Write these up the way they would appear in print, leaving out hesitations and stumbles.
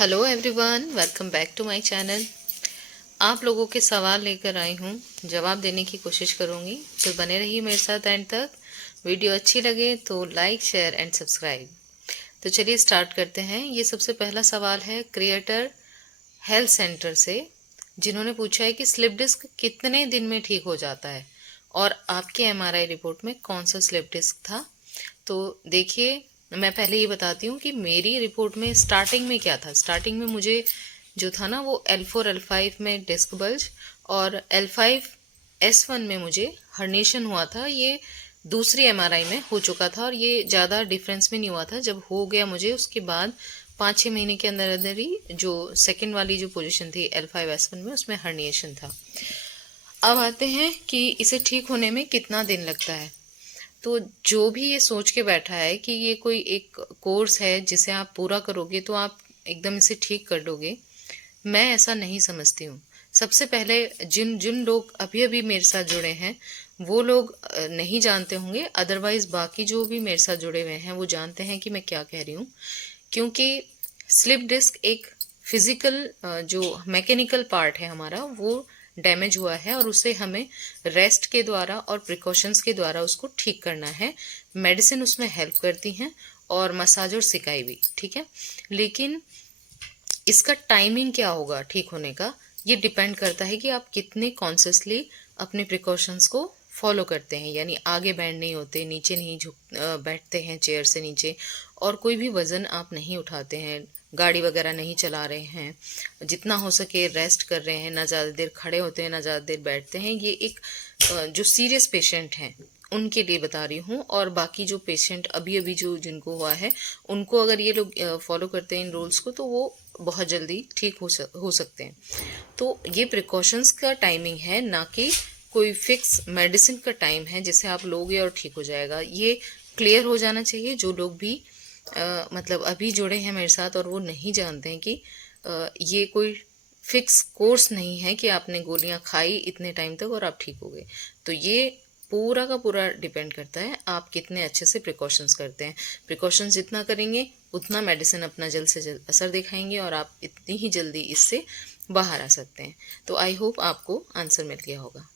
Hello everyone, welcome back to my channel. आप लोगों के सवाल लेकर आई हूँ, जवाब देने की कोशिश करूँगी। तो बने रहिए मेरे साथ एंड तक। वीडियो अच्छी लगे तो लाइक, शेयर एंड सब्सक्राइब। तो चलिए स्टार्ट करते हैं। ये सबसे पहला सवाल है क्रिएटर हेल्थ सेंटर से, जिन्होंने पूछा है कि स्लिप डिस्क कितने दिन में ठीक हो जाता है और आपके एमआरआई रिपोर्ट में कौन सा स्लिप डिस्क था। तो देखिए, मैं पहले ये बताती हूँ कि मेरी रिपोर्ट में स्टार्टिंग में क्या था। स्टार्टिंग में मुझे जो था ना, वो L4 L5 में डिस्क बल्ज और L5 S1 में मुझे हर्निएशन हुआ था। ये दूसरी एमआरआई में हो चुका था और ये ज़्यादा डिफरेंस में नहीं हुआ था। जब हो गया मुझे, उसके बाद 5-6 महीने के अंदर अंदर ही जो सेकेंड वाली जो पोजीशन थी L5 S1 में, उसमें हर्निएशन था। अब आते हैं कि इसे ठीक होने में कितना दिन लगता है। तो जो भी ये सोच के बैठा है कि ये कोई एक कोर्स है जिसे आप पूरा करोगे तो आप एकदम इसे ठीक कर दोगे, मैं ऐसा नहीं समझती हूँ। सबसे पहले जिन जिन लोग अभी अभी मेरे साथ जुड़े हैं वो लोग नहीं जानते होंगे, अदरवाइज बाकी जो भी मेरे साथ जुड़े हुए हैं वो जानते हैं कि मैं क्या कह रही हूँ। क्योंकि स्लिप डिस्क एक फिजिकल जो मैकेनिकल पार्ट है हमारा, वो डैमेज हुआ है और उसे हमें रेस्ट के द्वारा और प्रिकॉशंस के द्वारा उसको ठीक करना है। मेडिसिन उसमें हेल्प करती हैं और मसाज और सिकाई भी, ठीक है। लेकिन इसका टाइमिंग क्या होगा ठीक होने का, ये डिपेंड करता है कि आप कितने कॉन्शियसली अपने प्रिकॉशंस को फॉलो करते हैं। यानी आगे बैंड नहीं होते, नीचे नहीं झुक बैठते हैं चेयर से नीचे, और कोई भी वजन आप नहीं उठाते हैं, गाड़ी वगैरह नहीं चला रहे हैं, जितना हो सके रेस्ट कर रहे हैं, ना ज़्यादा देर खड़े होते हैं ना ज़्यादा देर बैठते हैं। ये एक जो सीरियस पेशेंट हैं उनके लिए बता रही हूँ। और बाकी जो पेशेंट अभी अभी जो जिनको हुआ है, उनको अगर ये लोग फॉलो करते हैं इन रूल्स को, तो वो बहुत जल्दी ठीक हो सकते हैं। तो ये प्रिकॉशंस का टाइमिंग है, ना कि कोई फिक्स मेडिसिन का टाइम है जिसे आप लोगे और ठीक हो जाएगा। ये क्लियर हो जाना चाहिए जो लोग भी मतलब अभी जुड़े हैं मेरे साथ और वो नहीं जानते हैं कि ये कोई फिक्स कोर्स नहीं है कि आपने गोलियां खाई इतने टाइम तक और आप ठीक हो गए। तो ये पूरा का पूरा डिपेंड करता है आप कितने अच्छे से प्रिकॉशंस करते हैं। प्रिकॉशंस जितना करेंगे उतना मेडिसिन अपना जल्द से जल्द असर दिखाएंगे और आप इतनी ही जल्दी इससे बाहर आ सकते हैं। तो आई होप आपको आंसर मिल गया होगा।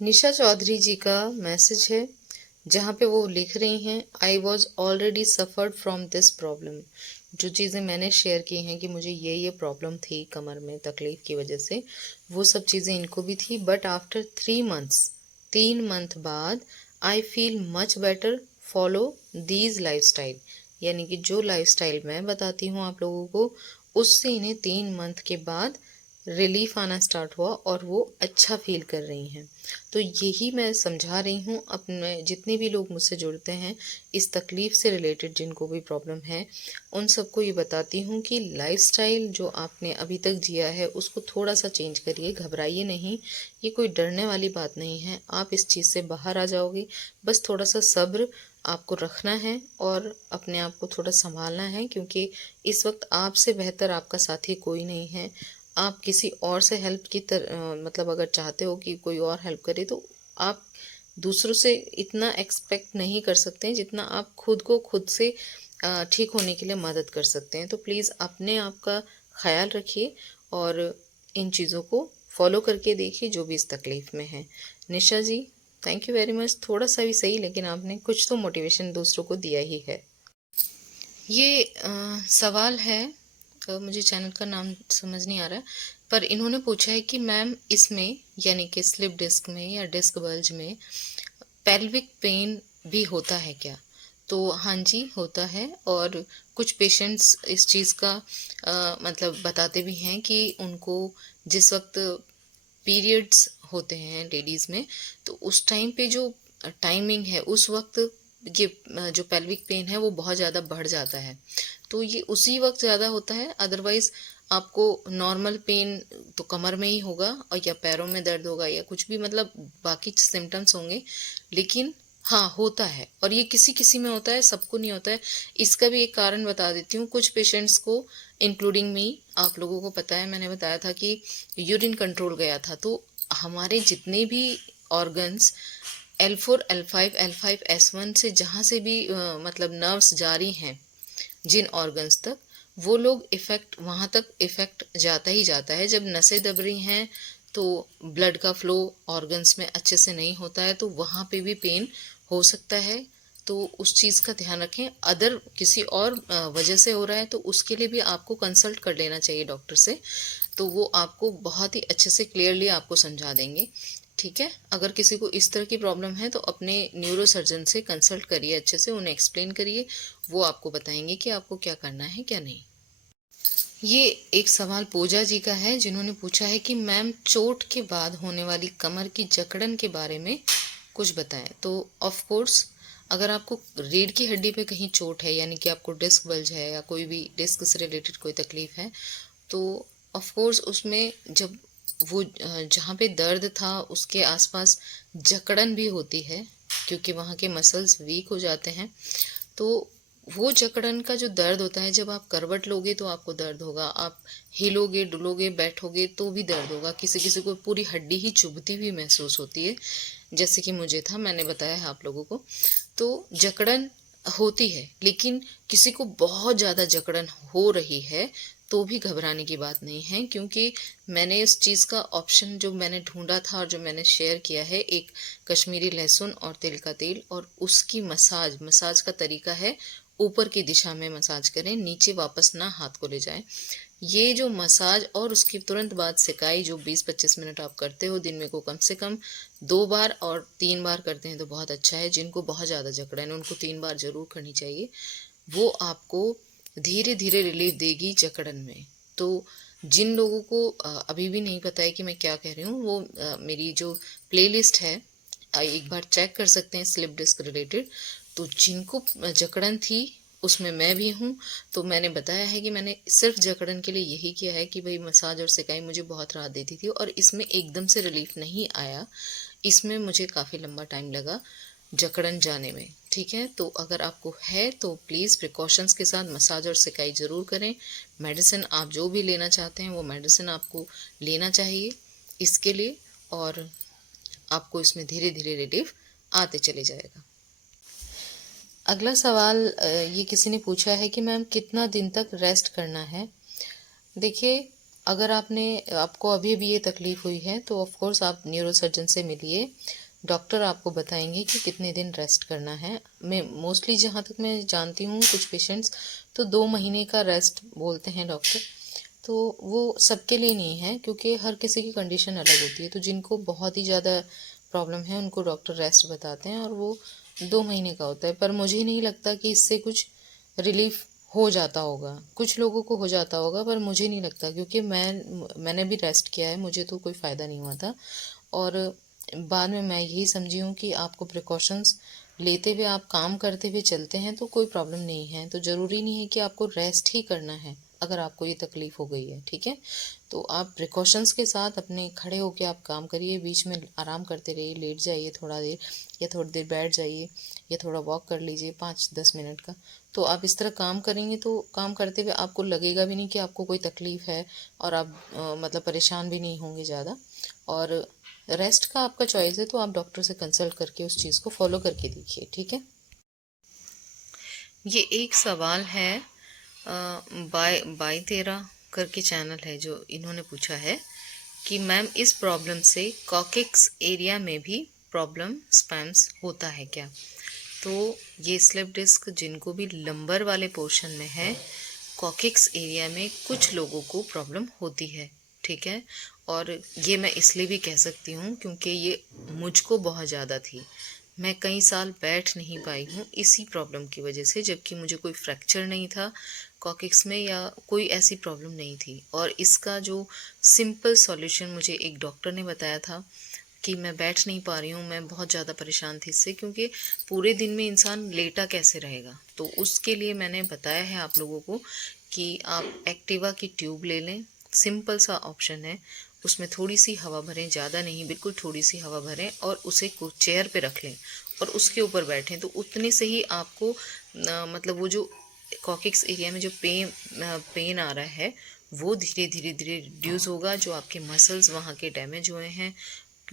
निशा चौधरी जी का मैसेज है, जहाँ पे वो लिख रही हैं, I was already suffered from this problem. जो चीज़ें मैंने शेयर की हैं कि मुझे ये प्रॉब्लम थी कमर में तकलीफ़ की वजह से, वो सब चीज़ें इनको भी थी। बट आफ्टर 3 मंथ्स, 3 मंथ बाद, I feel much better, follow these life style. यानी कि जो लाइफ स्टाइल मैं बताती हूँ आप लोगों को, उससे इन्हें 3 मंथ के बाद रिलीफ आना स्टार्ट हुआ और वो अच्छा फील कर रही हैं। तो यही मैं समझा रही हूँ अपने जितने भी लोग मुझसे जुड़ते हैं इस तकलीफ़ से रिलेटेड, जिनको भी प्रॉब्लम है, उन सबको ये बताती हूँ कि लाइफस्टाइल जो आपने अभी तक जिया है उसको थोड़ा सा चेंज करिए। घबराइए नहीं, ये कोई डरने वाली बात नहीं है, आप इस चीज़ से बाहर आ जाओगे। बस थोड़ा सा सब्र आपको रखना है और अपने आप को थोड़ा संभालना है, क्योंकि इस वक्त आपसे बेहतर आपका साथी कोई नहीं है। आप किसी और से हेल्प की मतलब अगर चाहते हो कि कोई और हेल्प करे, तो आप दूसरों से इतना एक्सपेक्ट नहीं कर सकते हैं जितना आप खुद को खुद से ठीक होने के लिए मदद कर सकते हैं। तो प्लीज़ अपने आप का ख्याल रखिए और इन चीज़ों को फॉलो करके देखिए जो भी इस तकलीफ़ में है। निशा जी, थैंक यू वेरी मच। थोड़ा सा भी सही, लेकिन आपने कुछ तो मोटिवेशन दूसरों को दिया ही है। ये सवाल है, मुझे चैनल का नाम समझ नहीं आ रहा, पर इन्होंने पूछा है कि मैम इसमें, यानी कि स्लिप डिस्क में या डिस्क बल्ज में, पेल्विक पेन भी होता है क्या? तो हाँ जी, होता है। और कुछ पेशेंट्स इस चीज़ का मतलब बताते भी हैं कि उनको जिस वक्त पीरियड्स होते हैं लेडीज़ में, तो उस टाइम पे जो टाइमिंग है उस वक्त ये जो पेल्विक पेन है वो बहुत ज़्यादा बढ़ जाता है। तो ये उसी वक्त ज़्यादा होता है, अदरवाइज़ आपको नॉर्मल पेन तो कमर में ही होगा और या पैरों में दर्द होगा या कुछ भी, मतलब बाकी सिम्टम्स होंगे। लेकिन हाँ, होता है और ये किसी किसी में होता है, सबको नहीं होता है। इसका भी एक कारण बता देती हूँ। कुछ पेशेंट्स को, इंक्लूडिंग मी, आप लोगों को पता है, मैंने बताया था कि यूरिन कंट्रोल गया था। तो हमारे जितने भी ऑर्गन्स L4 L5 S1 से जहाँ से भी मतलब नर्व्स जारी हैं जिन ऑर्गन्स तक, वो लोग इफ़ेक्ट वहाँ तक इफ़ेक्ट जाता ही जाता है। जब नसें दब रही हैं तो ब्लड का फ्लो ऑर्गन्स में अच्छे से नहीं होता है, तो वहाँ पे भी पेन हो सकता है। तो उस चीज़ का ध्यान रखें। अदर किसी और वजह से हो रहा है तो उसके लिए भी आपको कंसल्ट कर लेना चाहिए डॉक्टर से। तो वो आपको बहुत ही अच्छे से क्लियरली आपको समझा देंगे। ठीक है, अगर किसी को इस तरह की प्रॉब्लम है तो अपने न्यूरो सर्जन से कंसल्ट करिए, अच्छे से उन्हें एक्सप्लेन करिए। वो आपको बताएंगे कि आपको क्या करना है क्या नहीं। ये एक सवाल पूजा जी का है, जिन्होंने पूछा है कि मैम चोट के बाद होने वाली कमर की जकड़न के बारे में कुछ बताएं। तो ऑफ कोर्स, अगर आपको रीढ़ की हड्डी पे कहीं चोट है, यानी कि आपको डिस्क बल्ज है या कोई भी डिस्क से रिलेटेड कोई तकलीफ है, तो ऑफ कोर्स उसमें जब वो जहाँ पे दर्द था उसके आसपास जकड़न भी होती है, क्योंकि वहाँ के मसल्स वीक हो जाते हैं। तो वो जकड़न का जो दर्द होता है, जब आप करवट लोगे तो आपको दर्द होगा, आप हिलोगे डुलोगे बैठोगे तो भी दर्द होगा, किसी किसी को पूरी हड्डी ही चुभती हुई महसूस होती है, जैसे कि मुझे था, मैंने बताया है आप लोगों को। तो जकड़न होती है, लेकिन किसी को बहुत ज़्यादा जकड़न हो रही है तो भी घबराने की बात नहीं है, क्योंकि मैंने इस चीज़ का ऑप्शन जो मैंने ढूंढा था और जो मैंने शेयर किया है, एक कश्मीरी लहसुन और तिल का तेल, और उसकी मसाज का तरीका है ऊपर की दिशा में मसाज करें, नीचे वापस ना हाथ को ले जाएं। ये जो मसाज और उसके तुरंत बाद सिकाई जो 20-25 मिनट आप करते हो दिन में, को कम से कम 2 बार और 3 बार करते हैं तो बहुत अच्छा है। जिनको बहुत ज़्यादा जकड़न है उनको 3 बार जरूर करनी चाहिए। वो आपको धीरे धीरे रिलीफ देगी जकड़न में। तो जिन लोगों को अभी भी नहीं पता है कि मैं क्या कह रही हूँ, वो मेरी जो प्लेलिस्ट है एक बार चेक कर सकते हैं स्लिप डिस्क रिलेटेड। तो जिनको जकड़न थी उसमें मैं भी हूँ, तो मैंने बताया है कि मैंने सिर्फ जकड़न के लिए यही किया है कि भाई मसाज और सिकाई मुझे बहुत राहत देती थी, और इसमें एकदम से रिलीफ नहीं आया, इसमें मुझे काफ़ी लंबा टाइम लगा जकड़न जाने में। ठीक है, तो अगर आपको है तो प्लीज़ प्रिकॉशंस के साथ मसाज और सिकाई ज़रूर करें। मेडिसिन आप जो भी लेना चाहते हैं वो मेडिसिन आपको लेना चाहिए इसके लिए, और आपको इसमें धीरे धीरे रिलीफ आते चले जाएगा। अगला सवाल ये किसी ने पूछा है कि मैम कितना दिन तक रेस्ट करना है। देखिए, अगर आपको अभी भी ये तकलीफ़ हुई है तो ऑफ कोर्स आप न्यूरो सर्जन से मिलिए। डॉक्टर आपको बताएंगे कि कितने दिन रेस्ट करना है। मैं मोस्टली, जहाँ तक मैं जानती हूँ, कुछ पेशेंट्स तो 2 महीने का रेस्ट बोलते हैं डॉक्टर। तो वो सबके लिए नहीं है, क्योंकि हर किसी की कंडीशन अलग होती है। तो जिनको बहुत ही ज़्यादा प्रॉब्लम है उनको डॉक्टर रेस्ट बताते हैं, और वो 2 महीने का होता है। पर मुझे नहीं लगता कि इससे कुछ रिलीफ हो जाता होगा। कुछ लोगों को हो जाता होगा पर मुझे नहीं लगता, क्योंकि मैंने भी रेस्ट किया है, मुझे तो कोई फ़ायदा नहीं हुआ था। और बाद में मैं यही समझी हूँ कि आपको प्रिकॉशंस लेते हुए आप काम करते हुए चलते हैं तो कोई प्रॉब्लम नहीं है। तो ज़रूरी नहीं है कि आपको रेस्ट ही करना है अगर आपको ये तकलीफ़ हो गई है। ठीक है, तो आप प्रिकॉशंस के साथ अपने खड़े होकर आप काम करिए, बीच में आराम करते रहिए, लेट जाइए थोड़ा देर, या थोड़ी देर बैठ जाइए, या थोड़ा वॉक कर लीजिए 5-10 मिनट का। तो आप इस तरह काम करेंगे तो काम करते हुए आपको लगेगा भी नहीं कि आपको कोई तकलीफ़ है, और आप मतलब परेशान भी नहीं होंगे ज़्यादा। और रेस्ट का आपका चॉइस है, तो आप डॉक्टर से कंसल्ट करके उस चीज़ को फॉलो करके देखिए। ठीक है, ये एक सवाल है बाय बाय तेरा करके चैनल है, जो इन्होंने पूछा है कि मैम इस प्रॉब्लम से कॉकेक्स एरिया में भी प्रॉब्लम स्पैम्स होता है क्या। तो ये स्लिप डिस्क जिनको भी लंबर वाले पोर्शन में है, कॉकेक्स एरिया में कुछ लोगों को प्रॉब्लम होती है। ठीक है, और ये मैं इसलिए भी कह सकती हूँ क्योंकि ये मुझको बहुत ज़्यादा थी। मैं कई साल बैठ नहीं पाई हूँ इसी प्रॉब्लम की वजह से, जबकि मुझे कोई फ्रैक्चर नहीं था कॉकेक्स में या कोई ऐसी प्रॉब्लम नहीं थी। और इसका जो सिंपल सॉल्यूशन मुझे एक डॉक्टर ने बताया था कि मैं बैठ नहीं पा रही हूँ, मैं बहुत ज़्यादा परेशान थी इससे, क्योंकि पूरे दिन में इंसान लेटा कैसे रहेगा। तो उसके लिए मैंने बताया है आप लोगों को कि आप एक्टिवा की ट्यूब ले लें, सिंपल सा ऑप्शन है। उसमें थोड़ी सी हवा भरें, ज़्यादा नहीं, बिल्कुल थोड़ी सी हवा भरें, और उसे चेयर पे रख लें और उसके ऊपर बैठें। तो उतने से ही आपको मतलब वो जो कॉकेक्स एरिया में जो पेन आ रहा है वो धीरे धीरे धीरे रिड्यूस होगा। जो आपके मसल्स वहाँ के डैमेज हुए हैं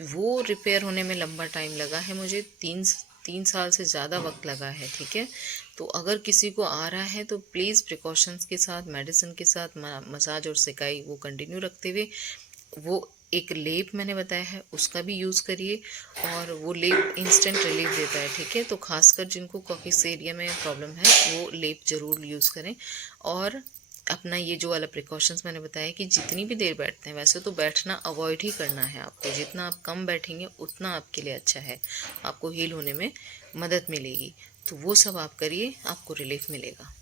वो रिपेयर होने में लंबा टाइम लगा है मुझे, 3 साल से ज़्यादा वक्त लगा है। ठीक है, तो अगर किसी को आ रहा है तो प्लीज़ प्रिकॉशंस के साथ, मेडिसिन के साथ, मसाज और सिकाई वो कंटिन्यू रखते हुए, वो एक लेप मैंने बताया है उसका भी यूज़ करिए, और वो लेप इंस्टेंट रिलीफ देता है, ठीक है। तो खासकर जिनको कॉक्सिक्स एरिया में प्रॉब्लम है वो लेप ज़रूर यूज़ करें। और अपना ये जो वाला प्रिकॉशंस मैंने बताया कि जितनी भी देर बैठते हैं, वैसे तो बैठना अवॉइड ही करना है आपको, जितना आप कम बैठेंगे उतना आपके लिए अच्छा है, आपको हील होने में मदद मिलेगी। तो वो सब आप करिए, आपको रिलीफ मिलेगा।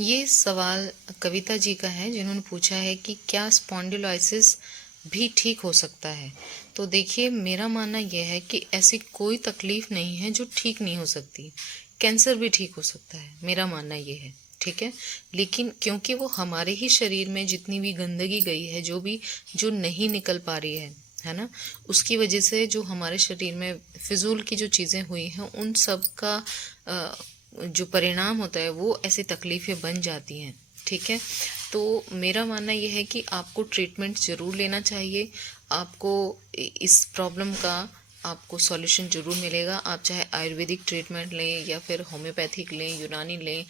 ये सवाल कविता जी का है, जिन्होंने पूछा है कि क्या स्पॉन्डिलोलिसिस भी ठीक हो सकता है। तो देखिए, मेरा मानना यह है कि ऐसी कोई तकलीफ नहीं है जो ठीक नहीं हो सकती। कैंसर भी ठीक हो सकता है, मेरा मानना ये है, ठीक है। लेकिन क्योंकि वो हमारे ही शरीर में जितनी भी गंदगी गई है, जो नहीं निकल पा रही है ना, उसकी वजह से जो हमारे शरीर में फिजूल की जो चीज़ें हुई हैं, उन सब का जो परिणाम होता है वो ऐसी तकलीफ़ें बन जाती हैं, ठीक है। तो मेरा मानना यह है कि आपको ट्रीटमेंट ज़रूर लेना चाहिए। आपको इस प्रॉब्लम का आपको सॉल्यूशन ज़रूर मिलेगा। आप चाहे आयुर्वेदिक ट्रीटमेंट लें या फिर होम्योपैथिक लें, यूनानी लें,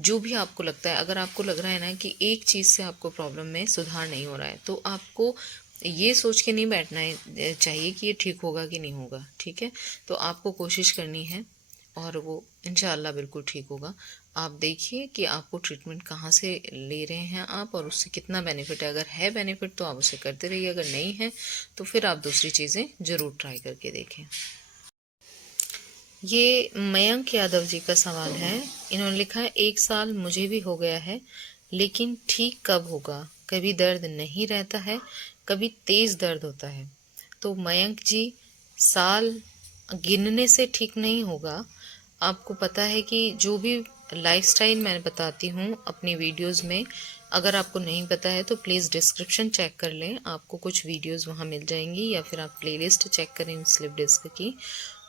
जो भी आपको लगता है। अगर आपको लग रहा है ना कि एक चीज़ से आपको प्रॉब्लम में सुधार नहीं हो रहा है, तो आपको ये सोच के नहीं बैठना है चाहिए कि ये ठीक होगा कि नहीं होगा, ठीक है। तो आपको कोशिश करनी है और वो इंशाअल्लाह बिल्कुल ठीक होगा। आप देखिए कि आपको ट्रीटमेंट कहाँ से ले रहे हैं आप, और उससे कितना बेनिफिट है। अगर है बेनिफिट तो आप उसे करते रहिए, अगर नहीं है तो फिर आप दूसरी चीज़ें ज़रूर ट्राई करके देखें। ये मयंक यादव जी का सवाल है। इन्होंने लिखा है, 1 साल मुझे भी हो गया है, लेकिन ठीक कब होगा? कभी दर्द नहीं रहता है, कभी तेज़ दर्द होता है। तो मयंक जी, साल गिनने से ठीक नहीं होगा। आपको पता है कि जो भी लाइफस्टाइल मैं बताती हूँ अपनी वीडियोस में, अगर आपको नहीं पता है तो प्लीज़ डिस्क्रिप्शन चेक कर लें, आपको कुछ वीडियोस वहाँ मिल जाएंगी, या फिर आप प्लेलिस्ट चेक करें स्लिप डिस्क की,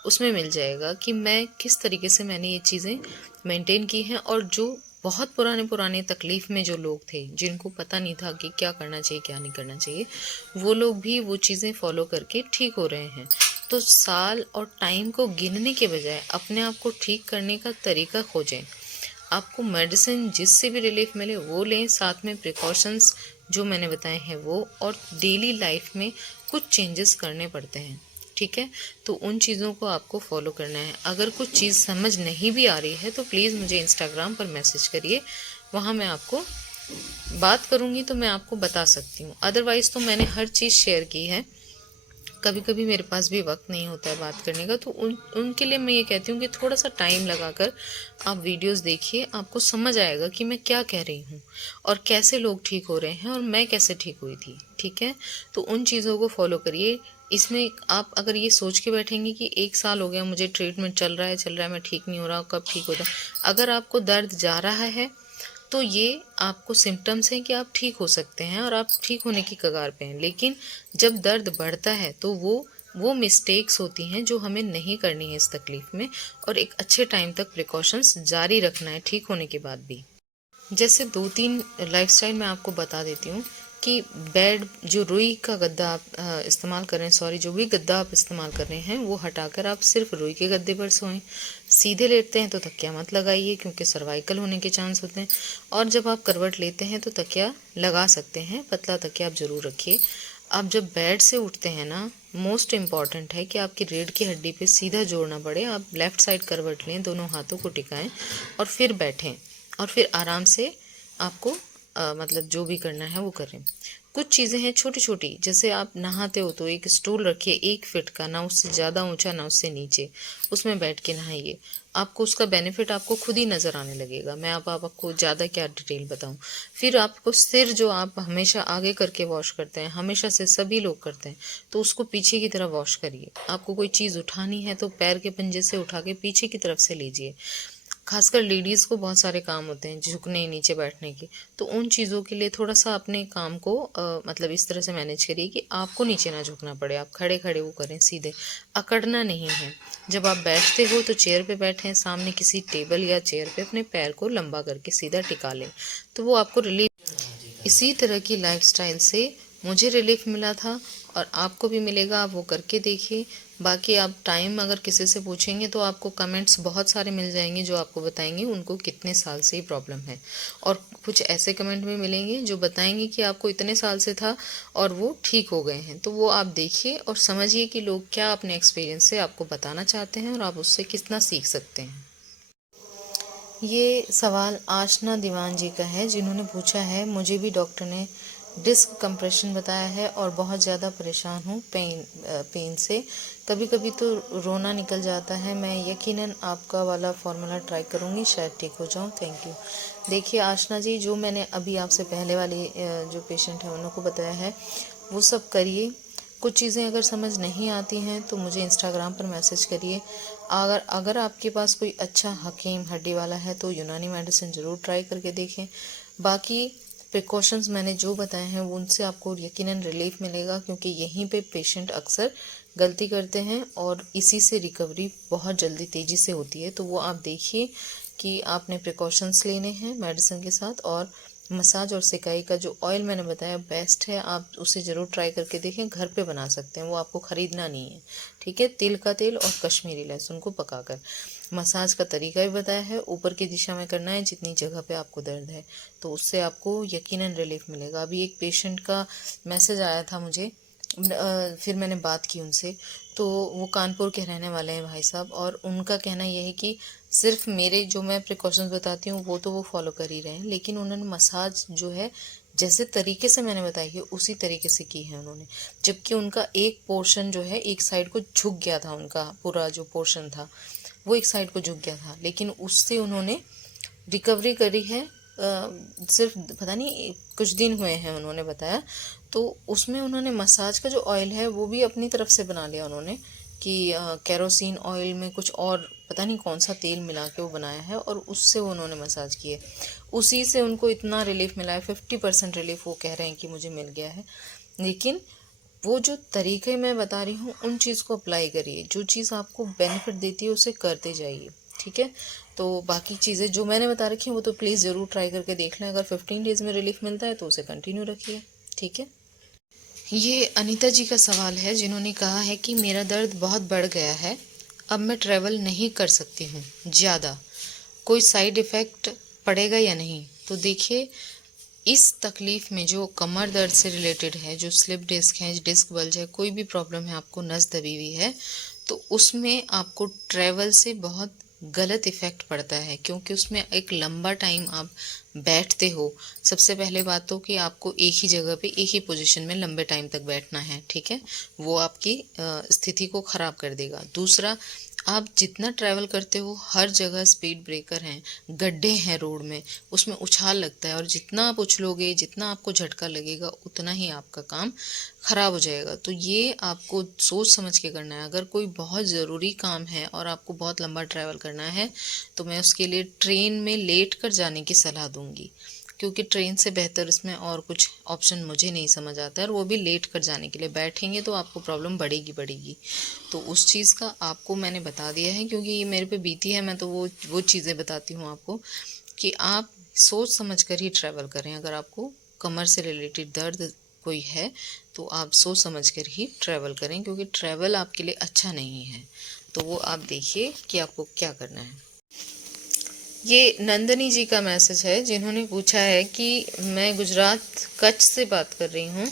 उसमें मिल जाएगा कि मैं किस तरीके से मैंने ये चीज़ें मेंटेन की हैं। और जो बहुत पुराने पुराने तकलीफ़ में जो लोग थे, जिनको पता नहीं था कि क्या करना चाहिए क्या नहीं करना चाहिए, वो लोग भी वो चीज़ें फॉलो करके ठीक हो रहे हैं। तो साल और टाइम को गिनने के बजाय अपने आप को ठीक करने का तरीका खोजें। आपको मेडिसिन जिससे भी रिलीफ मिले वो लें, साथ में प्रिकॉशंस जो मैंने बताए हैं वो, और डेली लाइफ में कुछ चेंजेस करने पड़ते हैं, ठीक है। तो उन चीज़ों को आपको फॉलो करना है। अगर कुछ चीज़ समझ नहीं भी आ रही है तो प्लीज़ मुझे इंस्टाग्राम पर मैसेज करिए, वहाँ मैं आपको बात करूँगी तो मैं आपको बता सकती हूँ। अदरवाइज़ तो मैंने हर चीज़ शेयर की है। कभी कभी मेरे पास भी वक्त नहीं होता है बात करने का, तो उनके लिए मैं ये कहती हूँ कि थोड़ा सा टाइम लगाकर आप वीडियोस देखिए, आपको समझ आएगा कि मैं क्या कह रही हूँ और कैसे लोग ठीक हो रहे हैं और मैं कैसे ठीक हुई थी, ठीक है। तो उन चीज़ों को फॉलो करिए। इसमें आप अगर ये सोच के बैठेंगे कि 1 साल हो गया मुझे ट्रीटमेंट चल रहा है, मैं ठीक नहीं हो रहा, कब ठीक होता, अगर आपको दर्द जा रहा है तो ये आपको सिम्टम्स हैं कि आप ठीक हो सकते हैं और आप ठीक होने की कगार पे हैं। लेकिन जब दर्द बढ़ता है तो वो मिस्टेक्स होती हैं जो हमें नहीं करनी है इस तकलीफ़ में, और एक अच्छे टाइम तक प्रिकॉशंस जारी रखना है ठीक होने के बाद भी। जैसे 2-3 लाइफस्टाइल मैं आपको बता देती हूँ कि बेड जो रुई का गद्दा आप इस्तेमाल कर रहे हैं, सॉरी, जो भी गद्दा आप इस्तेमाल कर रहे हैं वो हटाकर आप सिर्फ रुई के गद्दे पर सोएं। सीधे लेटते हैं तो तकिया मत लगाइए, क्योंकि सर्वाइकल होने के चांस होते हैं। और जब आप करवट लेते हैं तो तकिया लगा सकते हैं, पतला तकिया आप ज़रूर रखिए। आप जब बेड से उठते हैं ना, मोस्ट इम्पॉर्टेंट है कि आपकी रीढ़ की हड्डी पे सीधा जोड़ ना पड़े। आप लेफ़्ट साइड करवट लें, दोनों हाथों को टिकाएं और फिर बैठें, और फिर आराम से आपको मतलब जो भी करना है वो करें। कुछ चीज़ें हैं छोटी छोटी, जैसे आप नहाते हो तो एक स्टूल रखिए 1 फीट का, ना उससे ज़्यादा ऊंचा ना उससे नीचे, उसमें बैठ के नहाइए। आपको उसका बेनिफिट आपको खुद ही नज़र आने लगेगा। मैं आपको ज़्यादा क्या डिटेल बताऊं। फिर आपको सिर जो आप हमेशा आगे करके वॉश करते हैं, हमेशा से सभी लोग करते हैं, तो उसको पीछे की तरफ वॉश करिए। आपको कोई चीज़ उठानी है तो पैर के पंजे से उठा के पीछे की तरफ से लीजिए। खासकर लेडीज़ को बहुत सारे काम होते हैं झुकने नीचे बैठने के, तो उन चीज़ों के लिए थोड़ा सा अपने काम को मतलब इस तरह से मैनेज करिए कि आपको नीचे ना झुकना पड़े, आप खड़े खड़े वो करें, सीधे अकड़ना नहीं है। जब आप बैठते हो तो चेयर पे बैठें, सामने किसी टेबल या चेयर पे अपने पैर को लंबा करके सीधा टिका लें, तो वो आपको रिलीफ। इसी तरह की लाइफस्टाइल से मुझे रिलीफ मिला था और आपको भी मिलेगा, आप वो करके देखिए। बाकी आप टाइम अगर किसी से पूछेंगे तो आपको कमेंट्स बहुत सारे मिल जाएंगे जो आपको बताएंगे उनको कितने साल से ये प्रॉब्लम है, और कुछ ऐसे कमेंट भी मिलेंगे जो बताएंगे कि आपको इतने साल से था और वो ठीक हो गए हैं। तो वो आप देखिए और समझिए कि लोग क्या अपने एक्सपीरियंस से आपको बताना चाहते हैं और आप उससे कितना सीख सकते हैं। ये सवाल आशना दीवान जी का है, जिन्होंने पूछा है, मुझे भी डॉक्टर ने डिस्क कंप्रेशन बताया है और बहुत ज़्यादा परेशान हूँ पेन से। कभी कभी तो रोना निकल जाता है। मैं यकीनन आपका वाला फार्मूला ट्राई करूँगी, शायद ठीक हो जाऊँ। Thank you. देखिए आशना जी, जो मैंने अभी आपसे पहले वाले जो पेशेंट हैं उनको बताया है वो सब करिए। कुछ चीज़ें अगर समझ नहीं आती हैं तो मुझे इंस्टाग्राम पर मैसेज करिए। अगर आपके पास कोई अच्छा हकीम हड्डी वाला है तो यूनानी मेडिसिन ज़रूर ट्राई करके देखें। बाकी प्रिकॉशंस मैंने जो बताए हैं वो उनसे आपको यकीनन रिलीफ मिलेगा, क्योंकि यहीं पे पेशेंट अक्सर गलती करते हैं और इसी से रिकवरी बहुत जल्दी तेज़ी से होती है। तो वो आप देखिए कि आपने प्रिकॉशंस लेने हैं मेडिसिन के साथ। और मसाज और सिकाई का जो ऑयल मैंने बताया बेस्ट है, आप उसे ज़रूर ट्राई करके देखें। घर पे बना सकते हैं, वो आपको ख़रीदना नहीं है, ठीक है। तिल का तेल और कश्मीरी लहसुन को पकाकर। मसाज का तरीका भी बताया है, ऊपर की दिशा में करना है जितनी जगह पे आपको दर्द है, तो उससे आपको यकीनन रिलीफ मिलेगा। अभी एक पेशेंट का मैसेज आया था मुझे, फिर मैंने बात की उनसे, तो वो कानपुर के रहने वाले हैं भाई साहब, और उनका कहना यह है कि सिर्फ मेरे जो मैं प्रिकॉशंस बताती हूँ वो तो वो फॉलो कर ही रहे हैं, लेकिन उन्होंने मसाज जो है जैसे तरीके से मैंने बताई है उसी तरीके से की है उन्होंने। जबकि उनका एक पोर्शन जो है एक साइड को झुक गया था, उनका पूरा जो पोर्शन था वो एक साइड को झुक गया था, लेकिन उससे उन्होंने रिकवरी करी है। सिर्फ पता नहीं कुछ दिन हुए हैं उन्होंने बताया। तो उसमें उन्होंने मसाज का जो ऑयल है वो भी अपनी तरफ से बना लिया उन्होंने, कि केरोसिन ऑयल में कुछ और पता नहीं कौन सा तेल मिला के वो बनाया है और उससे उन्होंने मसाज की है। उसी से उनको इतना रिलीफ मिला है, 50% रिलीफ वो कह रहे हैं कि मुझे मिल गया है। लेकिन वो जो तरीके मैं बता रही हूँ उन चीज़ को अप्लाई करिए, जो चीज़ आपको बेनिफिट देती है उसे करते जाइए, ठीक है। तो बाकी चीज़ें जो मैंने बता रखी हैं वो तो प्लीज़ ज़रूर ट्राई करके देख लें। अगर 15 डेज़ में रिलीफ मिलता है तो उसे कंटिन्यू रखिए, ठीक है। ये अनीता जी का सवाल है, जिन्होंने कहा है कि मेरा दर्द बहुत बढ़ गया है, अब मैं ट्रैवल नहीं कर सकती हूँ ज़्यादा, कोई साइड इफ़ेक्ट पड़ेगा या नहीं। तो देखिए, इस तकलीफ़ में जो कमर दर्द से रिलेटेड है, जो स्लिप डिस्क है, डिस्क बल्ज है, कोई भी प्रॉब्लम है, आपको नस दबी हुई है, तो उसमें आपको ट्रैवल से बहुत गलत इफ़ेक्ट पड़ता है, क्योंकि उसमें एक लंबा टाइम आप बैठते हो। सबसे पहले बात तो कि आपको एक ही जगह पे एक ही पोजीशन में लंबे टाइम तक बैठना है, ठीक है, वो आपकी स्थिति को ख़राब कर देगा। दूसरा, आप जितना ट्रैवल करते हो हर जगह स्पीड ब्रेकर हैं, गड्ढे हैं रोड में, उसमें उछाल लगता है, और जितना आप उछलोगे, जितना आपको झटका लगेगा, उतना ही आपका काम ख़राब हो जाएगा। तो ये आपको सोच समझ के करना है। अगर कोई बहुत ज़रूरी काम है और आपको बहुत लंबा ट्रैवल करना है तो मैं उसके लिए ट्रेन में लेट कर जाने की सलाह दूंगी, क्योंकि ट्रेन से बेहतर इसमें और कुछ ऑप्शन मुझे नहीं समझ आता है, और वो भी लेट कर जाने के लिए। बैठेंगे तो आपको प्रॉब्लम बढ़ेगी। तो उस चीज़ का आपको मैंने बता दिया है, क्योंकि ये मेरे पे बीती है, मैं तो वो चीज़ें बताती हूँ आपको कि आप सोच समझ कर ही ट्रैवल करें। अगर आपको कमर से रिलेटेड दर्द कोई है तो आप सोच समझ कर ही ट्रैवल करें, क्योंकि ट्रैवल आपके लिए अच्छा नहीं है। तो वो आप देखिए कि आपको क्या करना है। ये नंदनी जी का मैसेज है, जिन्होंने पूछा है कि मैं गुजरात कच्छ से बात कर रही हूँ।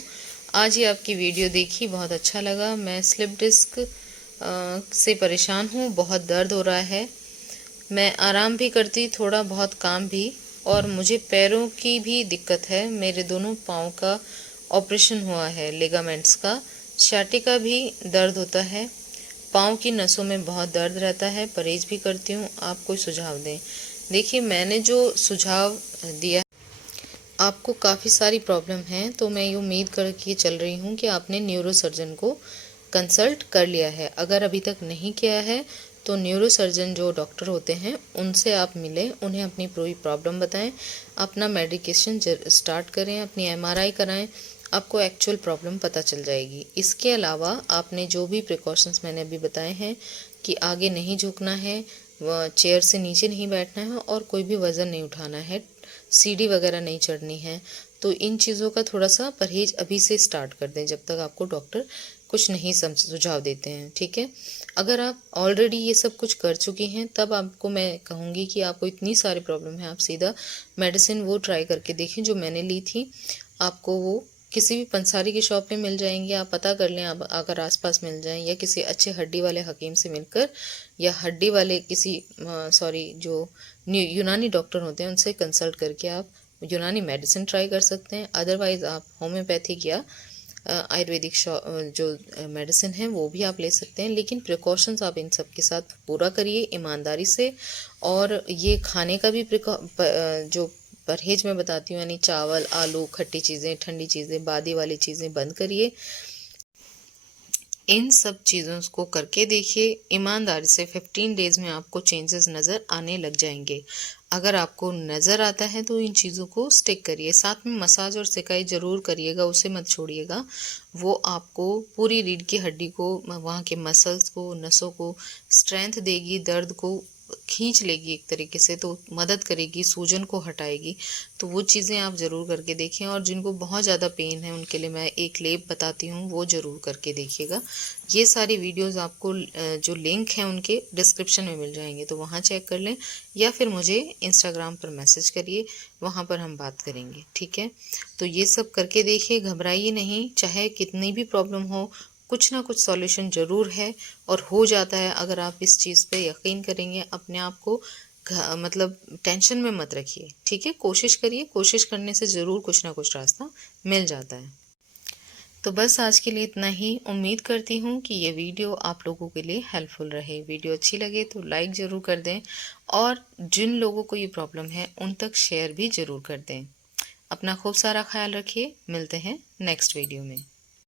आज ही आपकी वीडियो देखी, बहुत अच्छा लगा। मैं स्लिप डिस्क से परेशान हूँ, बहुत दर्द हो रहा है। मैं आराम भी करती, थोड़ा बहुत काम भी, और मुझे पैरों की भी दिक्कत है। मेरे दोनों पाँव का ऑपरेशन हुआ है, लिगामेंट्स का। छाती का भी दर्द होता है, पाँव की नसों में बहुत दर्द रहता है, परहेज भी करती हूँ। आप कोई सुझाव दें। देखिए, मैंने जो सुझाव दिया, आपको काफ़ी सारी प्रॉब्लम है, तो मैं ये उम्मीद करके चल रही हूँ कि आपने न्यूरो सर्जन को कंसल्ट कर लिया है। अगर अभी तक नहीं किया है तो न्यूरो सर्जन जो डॉक्टर होते हैं उनसे आप मिलें, उन्हें अपनी पूरी प्रॉब्लम बताएं, अपना मेडिकेशन स्टार्ट करें, अपनी एमआरआई कराएं, आपको एक्चुअल प्रॉब्लम पता चल जाएगी। इसके अलावा आपने जो भी प्रिकॉशंस मैंने अभी बताए हैं कि आगे नहीं झुकना है, चेयर से नीचे नहीं बैठना है और कोई भी वज़न नहीं उठाना है, सीढ़ी वगैरह नहीं चढ़नी है। तो इन चीज़ों का थोड़ा सा परहेज अभी से स्टार्ट कर दें, जब तक आपको डॉक्टर कुछ नहीं सुझाव देते हैं, ठीक है। अगर आप ऑलरेडी ये सब कुछ कर चुकी हैं, तब आपको मैं कहूँगी कि आपको इतनी सारी प्रॉब्लम है, आप सीधा मेडिसिन वो ट्राई करके देखें जो मैंने ली थी। आपको वो किसी भी पंसारी की शॉप में मिल जाएंगी, आप पता कर लें, आप अगर आसपास मिल जाएं, या किसी अच्छे हड्डी वाले हकीम से मिलकर, या हड्डी वाले किसी जो यूनानी डॉक्टर होते हैं उनसे कंसल्ट करके आप यूनानी मेडिसिन ट्राई कर सकते हैं। अदरवाइज़ आप होम्योपैथिक या आयुर्वेदिक जो मेडिसिन है वो भी आप ले सकते हैं, लेकिन प्रिकॉशंस आप इन सब के साथ पूरा करिए ईमानदारी से। और ये खाने का भी जो परहेज मैं बताती हूँ, यानी चावल, आलू, खट्टी चीज़ें, ठंडी चीज़ें, बादी वाली चीज़ें बंद करिए। इन सब चीज़ों को करके देखिए, ईमानदारी से 15 डेज़ में आपको चेंजेस नज़र आने लग जाएंगे। अगर आपको नज़र आता है तो इन चीज़ों को स्टिक करिए। साथ में मसाज और सिकाई ज़रूर करिएगा, उसे मत छोड़िएगा। वो आपको पूरी रीढ़ की हड्डी को, वहाँ के मसल्स को, नसों को स्ट्रेंथ देगी, दर्द को खींच लेगी एक तरीके से, तो मदद करेगी, सूजन को हटाएगी। तो वो चीज़ें आप ज़रूर करके देखें। और जिनको बहुत ज़्यादा पेन है उनके लिए मैं एक लेप बताती हूँ, वो ज़रूर करके देखिएगा। ये सारी वीडियोस आपको जो लिंक हैं उनके डिस्क्रिप्शन में मिल जाएंगे, तो वहाँ चेक कर लें, या फिर मुझे इंस्टाग्राम पर मैसेज करिए, वहाँ पर हम बात करेंगे, ठीक है। तो ये सब करके देखिए, घबराइए नहीं, चाहे कितनी भी प्रॉब्लम हो, कुछ ना कुछ सॉल्यूशन ज़रूर है और हो जाता है। अगर आप इस चीज़ पे यकीन करेंगे, अपने आप को मतलब टेंशन में मत रखिए, ठीक है। कोशिश करिए, कोशिश करने से ज़रूर कुछ ना कुछ रास्ता मिल जाता है। तो बस आज के लिए इतना ही। उम्मीद करती हूँ कि ये वीडियो आप लोगों के लिए हेल्पफुल रहे। वीडियो अच्छी लगे तो लाइक ज़रूर कर दें, और जिन लोगों को ये प्रॉब्लम है उन तक शेयर भी ज़रूर कर दें। अपना खूब सारा ख्याल रखिए। मिलते हैं नेक्स्ट वीडियो में।